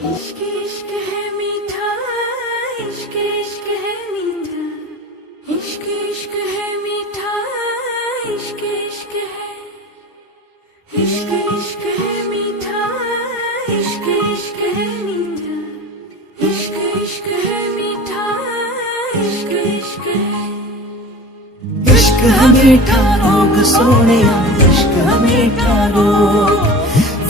इश्क इश्क है मीठा, इश्क इश्क है मीठा, इश्क इश्क है मीठा, इश्क इश्क है, इश्क इश्क है मीठा, इश्क इश्क है मीठा, इश्क इश्क है मीठा, इश्क इश्क है। इश्क है मीठा रोग सोनिया, इश्क है मीठा रोग,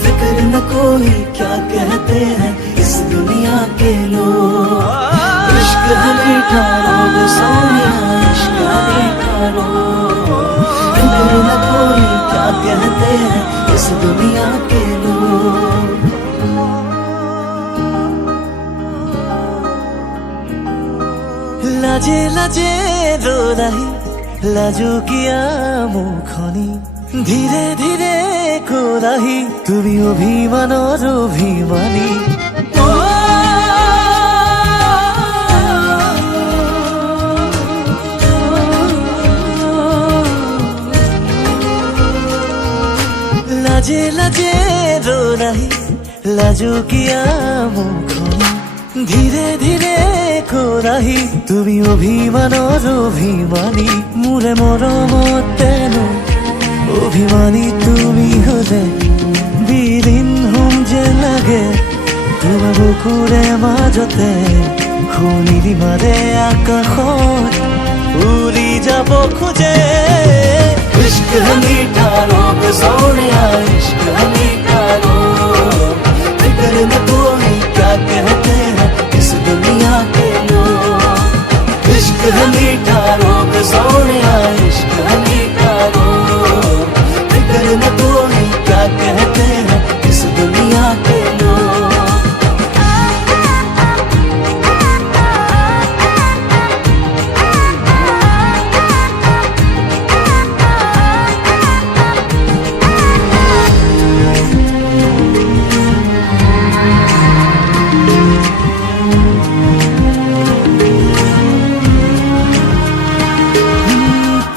फिक्र न कोई क्या कहते हैं इस दुनिया के लोग। इश्क है मीठा रोग सोनिया, इश्क है मीठा रोग, फिक्र न कोई क्या कहते हैं इस दुनिया के लोग। लाजे लाजे रो रही लाजो किया मुखनी, ধীরে ধীরে কোরাহি তুমি অভিমানর অভিমানী। লাজে লাজে রোরাহি লাজো কিয়া মুখনি, ধীরে ধীরে কোরাহি তুমি অভিমানর অভিমানী। মোরে মৰমত তেনো অভিমানী তুমি হলে বিলীন হম যে লাগে, তোমাৰ বুকুৰে মাজতে শুনিবি মাৰে আকাশত উৰি যাব খোজে। इश्क है मीठा रोग सोनिया, इश्क है मीठा रोग, फिक्र न कोई क्या कहते हैं इस दुनिया के लोग। इश्क है मीठा रोग सोनिया, इश्क है मीठा रोग, फिक्र न कोई क्या कहते हैं इस दुनिया के लोग।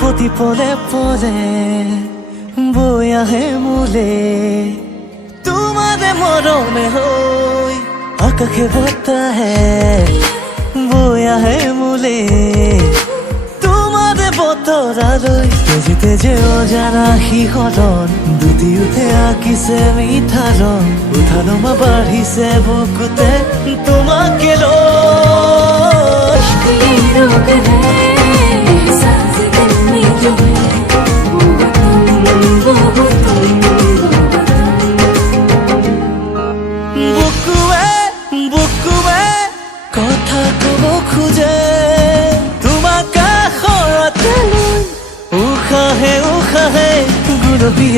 প্রতি পদে পদে বৈ আহে মোলে তোমারে মৰমে হৈ, আকাশে বতাহে বৈ আহে মোলে তোমারে বতৰালৈ। তেজে তেজে অজানা শিহৰণ দুটি উঠে আঁকিছে মিঠা ৰং, উঠা নমা বাঢ়িছে বুকুতে তোমাকে লৈ। इश्क ये रोग है, सांस दिल में जो है, वो तुम বুকুৱে বুকুৱে কথা কব খোজে, তোমাক কাষৰতে লৈ উশাহে উশাহে গুলপীয়া